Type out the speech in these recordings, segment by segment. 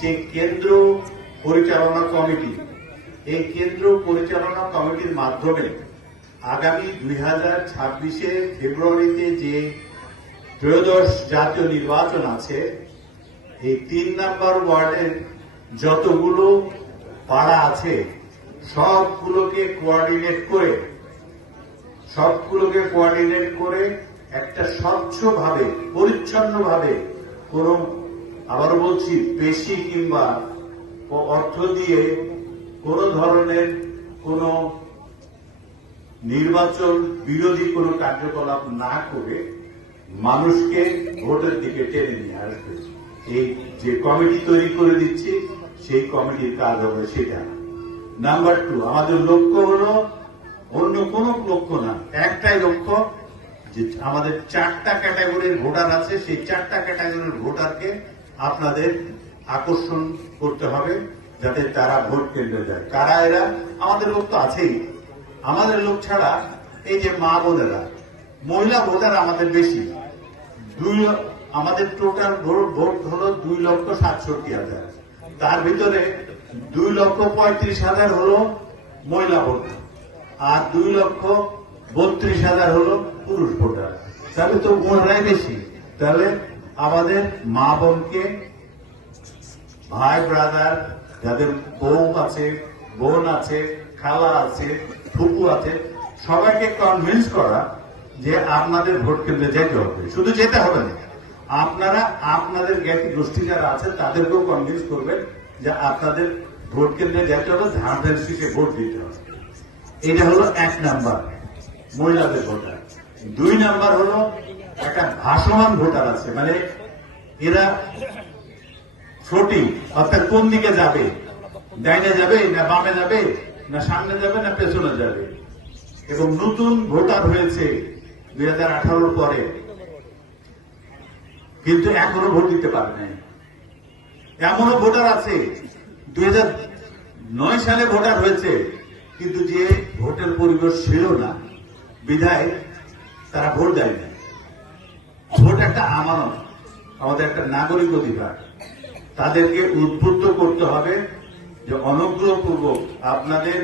যে কেন্দ্র পরিচালনা কমিটি, এই কেন্দ্র পরিচালনা কমিটির মাধ্যমে আগামী 2026 ফেব্রুয়ারিতে যে ত্রয়োদশ জাতীয় নির্বাচন আছে, এই 3 নম্বর ওয়ার্ডের যতগুলো পাড়া আছে সবগুলোকে কোঅর্ডিনেট করে একটা স্বচ্ছভাবে পরিচ্ছন্নভাবে কোনো, আবার বলছি, পেশি কিংবা অর্থ দিয়ে কোন ধরনের কোন নির্বাচন বিরোধী কোন কার্যকলাপ না করে মানুষকে ভোটের দিকে টেনে নিয়ে আসবে। এই যে কমিটি তৈরি করে দিচ্ছি, সেই কমিটির কাজ হবে সেটা। নাম্বার 2, আমাদের লক্ষ্য হলো অন্য কোন লক্ষ্য না, একটাই লক্ষ্য যে আমাদের 4টা ক্যাটাগরির ভোটার আছে, সেই 4টা ক্যাটাগরির ভোটারকে আপনাদের আকর্ষণ করতে হবে যাতে তারা ভোট কেন্দ্রে যায়। কারা এরা? আমাদের লোক তো আছেই, আমাদের লোক ছাড়া এই যে মা বোনেরা, মহিলা ভোটার আমাদের বেশি। আমাদের টোটাল ভোট হলো 2,67,000, তার ভিতরে 2,35,000 হলো মহিলা ভোটার আর 2,32,000 হলো পুরুষ ভোটার। তাহলে তো ওনারাই বেশি। তাহলে আমাদের মা বোনকে, ভাই ব্রাদার, যাদের বউ আছে, বোন আছে, খালা আছে, ফুপু আছে, সবাইকে কনভিন্স করা যে আপনাদের ভোট কেন্দ্রে যেতে হবে। শুধু যেতে হবে না, আপনারা আপনাদের জ্ঞাতি গোষ্ঠী যারা আছে তাদেরকেও কনভিন্স করবেন যে আপনাদের ভোট কেন্দ্রে যেতে হবে, ধানের শীষে ভোট দিতে হবে। এটা হলো 1 নাম্বার মহিলাদের ভোটার। 2 নাম্বার হলো একটা ভাসমান ভোটার আছে, মানে এরা ফ্লোটিং, অর্থাৎ কোন দিকে যাবে, ডাইনে যাবে না বামে যাবে না সামনে যাবে না পেছনে যাবে। এবং নতুন ভোটার হয়েছে 2018 পরে, কিন্তু এখনো ভোট দিতে পারে নাই। এমনও ভোটার আছে 2009 সালে ভোটার হয়েছে, কিন্তু যে ভোটের পরিবেশ ছিল না বিধায় তারা ভোট দেয় না। ভোট একটা আমানত, আমাদের একটা নাগরিক অধিকার। তাদেরকে উদ্বুদ্ধ করতে হবে যে অনুগ্রহপূর্বক আপনাদের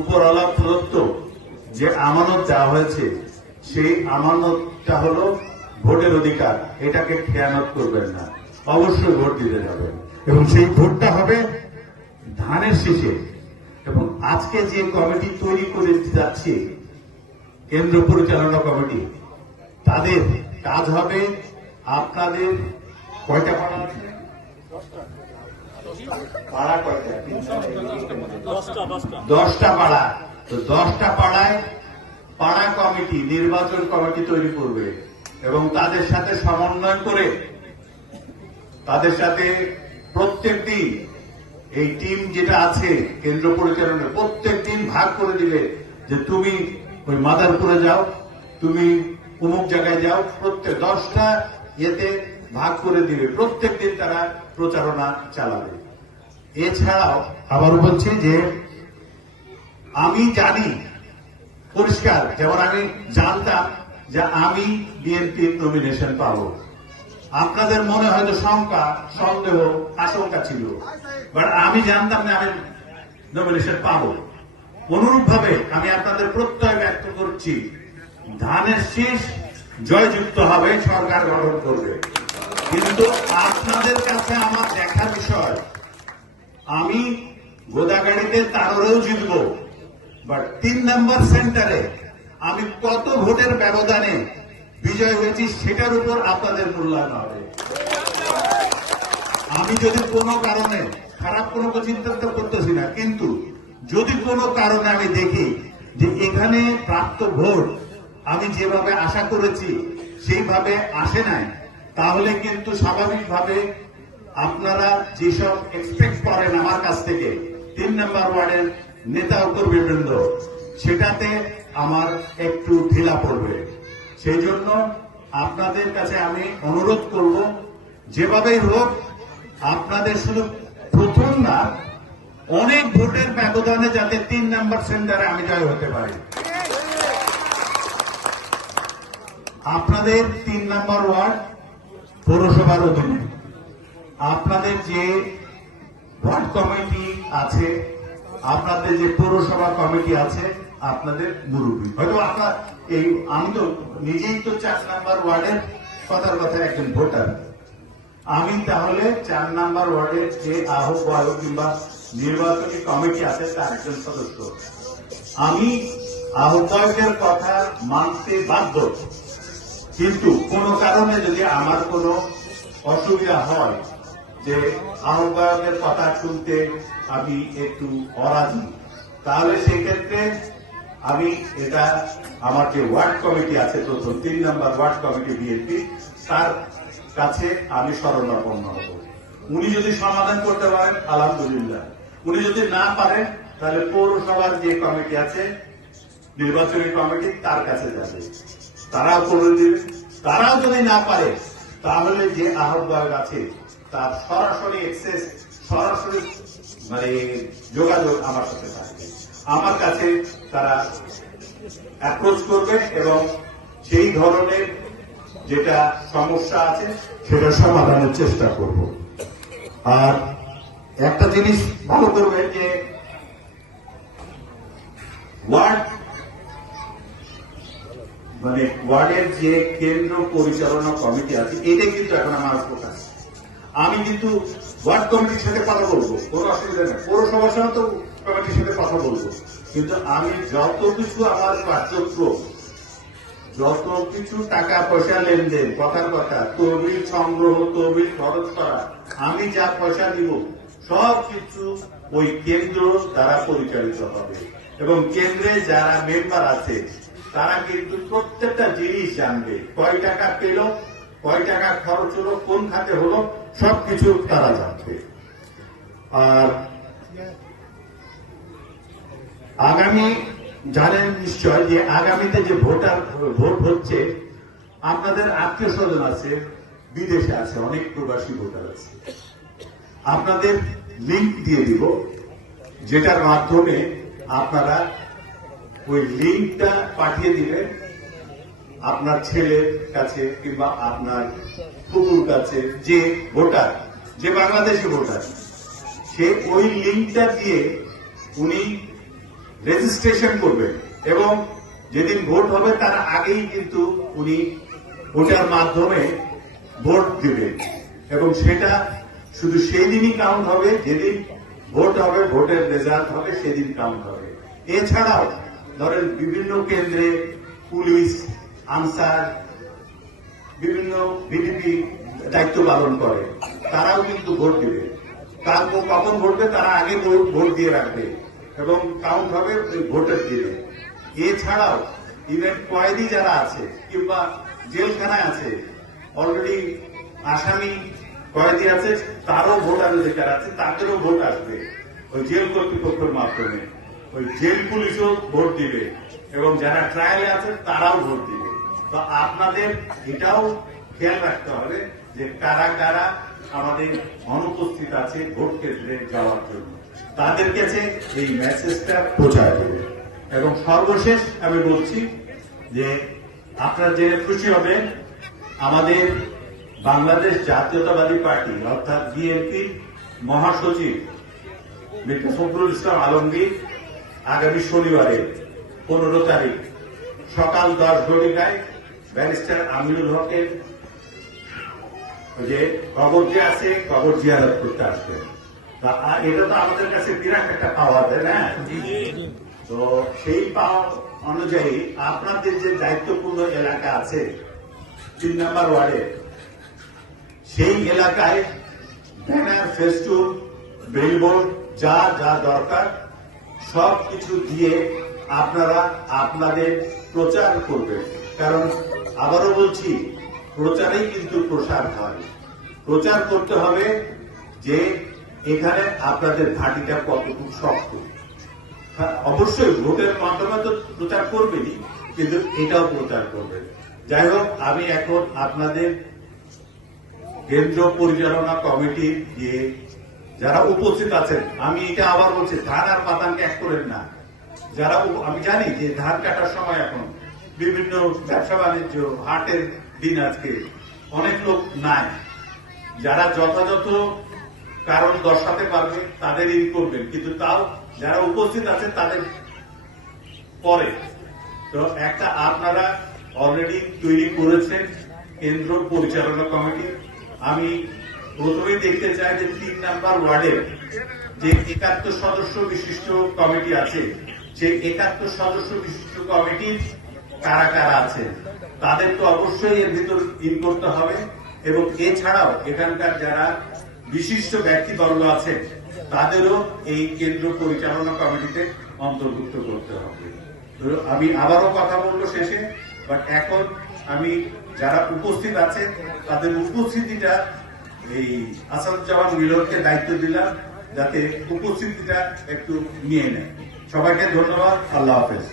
উপরওয়ালা প্রদত্ত যে আমানত দেওয়া হয়েছে, সেই আমানতটা হলো ভোটের অধিকার, এটাকে খেয়ানত করবেন না, অবশ্যই ভোট দিতে যাবেন। এবং সেই ভোটটা হবে ধানের শীষে। এবং আজকে যে কমিটি তৈরি করে যাচ্ছে, কেন্দ্র পরিচালনা কমিটি, তাদের কাজ হবে আপনাদের কয়টা পাড়া আছে? পাড়া কয়টা? 10টা পাড়া। তো 10টা পাড়ায় পাড়া কমিটি, নির্বাচন কমিটি তৈরি করবে এবং তাদের সাথে সমন্বয় করে তাদের সাথে প্রত্যেক দিন এই টিম যেটা আছে কেন্দ্র পরিচালনায়, প্রত্যেক দিন ভাগ করে দিলে যে তুমি ওই মাদারপুরে যাও, তুমি অমুক জায়গায় যাও, প্রত্যেক 10টা ইয়েতে ভাগ করে দিবে। প্রত্যেক দিন তারা প্রচারণা চালাবে। এছাড়াও আবার বলছি যে আমি জানি পরিষ্কার, যেমন আমি জানতাম যে আমি বিএনপির নমিনেশন পাবো। আপনাদের মনে হয়তো শঙ্কা, সন্দেহ, আশঙ্কা ছিল, বাট আমি জানতাম না আমি নমিনেশন পাবো। অনুরূপ ভাবে আমি আপনাদের প্রত্যয় ব্যক্ত করছি, ধানের শীষ জয়যুক্ত হবে, সরকার গঠন করবে। কিন্তু আপনাদের কাছে আমার দেখার বিষয়, আমি গোদাগাড়িতে তারও জিতবো, বাট 3 নম্বর সেন্টারে আমি কত ভোটের ব্যবধানে বিজয় হয়েছি সেটার উপর আপনাদের মূল্যায়ন হবে। আমি যদি কোনো কারণে, খারাপ কোনো চিন্তা তো করতেছি না, কিন্তু যদি কোনো কারণে আমি দেখি যে এখানে প্রাপ্ত ভোট আমি যেভাবে আশা করেছি সেইভাবে আসে নাই, তাহলে কিন্তু স্বাভাবিকভাবে আপনারা যেসব এক্সপেক্ট করেন আমার কাছ থেকে 3 নম্বর ওয়ার্ডের নেতা ও কর্মীবৃন্দ, সেটাতে আমার একটু ঢিলা পড়বে। সেই জন্য আপনাদের কাছে আমি অনুরোধ করব, যেভাবেই হোক আপনাদের শুধু প্রথম না, অনেক ভোটের ব্যবধানে যাতে 3 নম্বর সেন্টারে আমি জয় হতে পারি। আপনাদের 3 নম্বর ওয়ার্ড পৌরসভার অধীনে, আপনাদের যে ওয়ার্ড কমিটি আছে, আপনাদের যে পৌরসভা কমিটি আছে, আপনাদের মুরব্বী হয়তো আপনার এই, আমি তো নিজেই তো 4 নাম্বার ওয়ার্ডের কথার কথা একজন ভোটার। আমি তাহলে 4 নাম্বার ওয়ার্ডের যে আহ্বায়ক কিংবা নির্বাচনী কমিটি আছে তার একজন সদস্য। আমি আহ্বায়কের কথা মানতে বাধ্য, কিন্তু কোন কারণে যদি আমার কোনো অসুবিধা হয় যে আহ্বায়কের কথা শুনতে আমি একটু অরাজি, তাহলে সেক্ষেত্রে আমি এটা আমার যে ওয়ার্ড কমিটি আছে, প্রথম 3 নম্বর ওয়ার্ড কমিটি বিএনপি, তার কাছে আমি শরণাপন্ন হব। উনি যদি সমাধান করতে পারেন আলহামদুলিল্লাহ, উনি যদি না পারেন তাহলে পৌরসভার যে কমিটি আছে, নির্বাচনী কমিটি, তার কাছে যাবে, তারাও করে দিবে। তারাও যদি না পারে তাহলে যে আহ্বায়ক আছে তার সরাসরি এক্সেস, সরাসরি মানে যোগাযোগ আমার সাথে থাকবে, আমার কাছে তারা অ্যাপ্রোচ করবে এবং সেই ধরনের যেটা সমস্যা আছে সেটা সমাধানের চেষ্টা করব। আর একটা জিনিস ভালো করবেন যে ওয়ার্ড মানে ওয়ার্ডের যে কেন্দ্র পরিচালনা কমিটি আছে, এটাই কিন্তু এখন আমার ফোকাস। আমি কিন্তু ওয়ার্ড কমিটির সাথে কথা বলবো, কোনো অসুবিধা নেই, পৌরসভার সাথে তো কমিটির সাথে কথা বলবো, কিন্তু আমি যত কিছু আমার কার্যক্রম, যত কিছু টাকা পয়সা লেনদেন, কথার কথা তহবিল সংগ্রহ, তহবিল খরচ করা, আমি যা পয়সা দিব সব কিছু ওই কেন্দ্র দ্বারা পরিচালিত হবে। এবং কেন্দ্রে যারা মেম্বার আছে তারা কিন্তু প্রত্যেকটা জিনিস জানবে, কয় টাকা পেল, কয় টাকা খরচ হলো, কোন খাতে হলো, সবকিছু তারা জানবে। আর আগামী জানেন নিশ্চয় যে আগামীতে যে ভোট হচ্ছে, আপনাদের আত্মীয় স্বজন আছে, বিদেশে আছে, অনেক প্রবাসী ভোটার আছে। আপনাদের লিঙ্ক দিয়ে দিব, যেটার মাধ্যমে আপনারা ওই লিঙ্কটা পাঠিয়ে দিলে আপনার ছেলের কাছে কিংবা আপনার ফুফুর কাছে যে ভোটার, যে বাংলাদেশি ভোটার, সে ওই লিঙ্কটা দিয়ে উনি রেজিস্ট্রেশন করবেন এবং যেদিন ভোট হবে তার আগেই কিন্তু উনি ভোটার মাধ্যমে ভোট দিবেন এবং সেটা শুধু সেই দিনই কাউন্ট হবে যেদিন ভোট হবে, ভোটের রেজাল্ট হবে সেদিন কাউন্ট হবে। এছাড়াও ধরেন বিভিন্ন কেন্দ্রে পুলিশ, আনসার, বিভিন্ন বিডিপি দায়িত্ব পালন করে, তারাও কিন্তু ভোট দিবে। কখন ভোটবে তারা আগে ভোট দিয়ে রাখবে এবং কাউন্ট হবে ওই ভোটের দিনে। এছাড়াও ইভেন কয়েদি যারা আছে কিংবা জেলখানায় আছে, অলরেডি আসামি কয়েদি আছে, তারও ভোটার অধিকার আছে, তাদেরও ভোট আসবে ওই জেল কর্তৃপক্ষের মাধ্যমে। ওই জেল পুলিশও ভোট দিবে এবং যারা ট্রায়ালে আছে তারাও ভোট দিবে। তো আপনাদের এটাও খেয়াল রাখতে হবে যে কারা কারা আমাদের অনুপস্থিত আছে ভোট কেন্দ্রে যাওয়ার জন্য, তাদের কাছে এই মেসেজটা পৌঁছায় দেবে। এবং সর্বশেষ আমি বলছি যে আপনারা জেনে খুশি হবেন, আমাদের বাংলাদেশ জাতীয়তাবাদী পার্টি অর্থাৎ বিএনপি মহাসচিব মির্জা ফখরুল ইসলাম আলমগীর আগামী শনিবারে 15 তারিখ সকাল 10 ঘটিকায় ব্যারিস্টার আমিনুল হকের যে কবর যে আছে, কবর জিয়ারত করতে আসবেন। এটা তো আমাদের কাছে বিরাট একটা পাওয়া, তাই না? তো সেই পাওয়া অনুযায়ী আপনাদের যে দায়িত্বপূর্ণ এলাকা আছে 3 নম্বর ওয়ার্ডে, সেই এলাকায় ব্যানার, ফেস্টুন, বিলবোর্ড যা যা দরকার সবকিছু দিয়ে আপনারা আপনাদের প্রচার করবেন। কারণ আবারও বলছি, প্রচারেই কিন্তু প্রসার হয়। প্রচার করতে হবে যে এখানে আপনাদের ঘাঁটিটা কতটুকু শক্ত। অবশ্যই ভোটের মাধ্যমে তো প্রচার করবেনই, কিন্তু এটাও প্রচার করবেন। যাই হোক, আমি এখন আপনাদের কেন্দ্র পরিচালনা কমিটি যে যারা উপস্থিত আছেন, আমি এটা আবার বলছি, ধান আর পাতানকে এক করেন না। যারা আমি জানি যে ধান কাটার সময় এখন বিভিন্ন ব্যবসা বাণিজ্য, হাটের দিন, আজকে অনেক লোক নাই, যারা যথাযথ কারণ দর্শাতে পারবে তাদের ইন করবেন, কিন্তু তাও যারা উপস্থিত আছেন তাদের পরে। তো একটা আপনারা অলরেডি তৈরি করেছেন কেন্দ্র পরিচালনা কমিটি। আমি প্রথমেই দেখতে চাই যে 3 নাম্বার ওয়ার্ডের যে 71 সদস্য বিশিষ্ট কমিটি আছে, সেই 71 সদস্য বিশিষ্ট কমিটির কারা কারা আছে তাদের তো অবশ্যই এর ভিতর ইন করতে হবে, এবং এছাড়াও এখানকার যারা বিশিষ্ট ব্যক্তিবর্গ আছে তাদেরও এই কেন্দ্র পরিচালনা কমিটিতে অন্তর্ভুক্ত করতে হবে। আমি আবারও কথা বলবো শেষে, বাট এখন আমি যারা উপস্থিত আছে তাদের উপস্থিতিটা এই আসাদুজ্জামান মিলনকে দায়িত্ব দিলাম যাতে উপস্থিতিটা একটু নিয়ে নেয়। সবাইকে ধন্যবাদ। আল্লাহ হাফেজ।